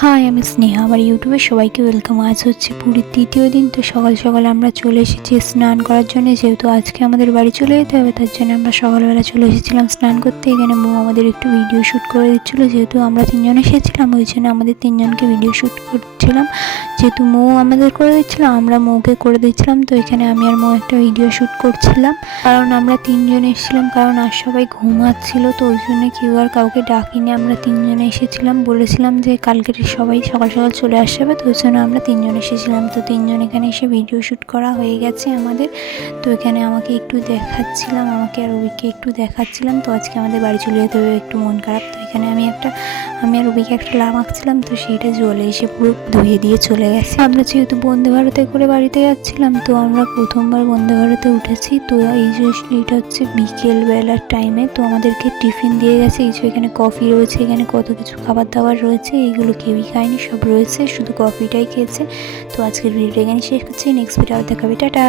High, আমি স্নেহা। আমার ইউটিউবে সবাইকে ওয়েলকাম। আজ হচ্ছে পুরীর তৃতীয় দিন। তো সকাল সকাল আমরা চলে এসেছি স্নান করার জন্য, যেহেতু আজকে আমাদের বাড়ি চলে যেতে হবে, তার জন্য আমরা সকালবেলা চলে এসেছিলাম স্নান করতে। এখানে মৌ আমাদের একটু ভিডিও শ্যুট করে দিচ্ছিলো, যেহেতু আমরা তিনজন এসেছিলাম ওই জন্য আমাদের তিনজনকে ভিডিও শ্যুট করছিলাম। যেহেতু মৌ আমাদের করে দিচ্ছিলো, আমরা মৌকে করে দিচ্ছিলাম। তো এখানে আমি আর মৌ একটা ভিডিও শ্যুট করছিলাম, কারণ আমরা তিনজন এসেছিলাম, কারণ আর সবাই ঘুমাচ্ছিল। তো ওই জন্য কেউ আর কাউকে ডাকিনি, আমরা তিনজনে এসেছিলাম। বলেছিলাম যে কালকে সবাই সকাল সকাল চলে আসবে, তো ওই জন্য আমরা তিনজন এসেছিলাম। তো তিনজন এখানে এসে ভিডিও শ্যুট করা হয়ে গেছে আমাদের। তো এখানে আমাকে একটু দেখাচ্ছিলাম, আমাকে আর রবিকে একটু দেখাচ্ছিলাম। তো আজকে আমাদের বাড়ি চলে যেতে হবে, একটু মন খারাপ। তো এখানে আমি আর রবিকে একটা লাভ আঁকছিলাম, তো সেইটা জলে এসে পুরো ধুয়ে দিয়ে চলে গেছে। আমরা যেহেতু বন্দে ভারতে করে বাড়িতে যাচ্ছিলাম, তো আমরা প্রথমবার বন্দে ভারতে উঠেছি। তো এইটা হচ্ছে বিকেলবেলার টাইমে। তো আমাদেরকে টিফিন দিয়ে গেছে, এই যে এখানে কফি রয়েছে, এখানে কত কিছু খাবার দাবার রয়েছে। এইগুলো কেউই খায়নি, সব রয়েছে, শুধু কফিটাই খেয়েছে। তো আজকের ভিডিওটা এখানে শেষ করছি। নেক্সট ভিডিও দেখাবে, টাটা।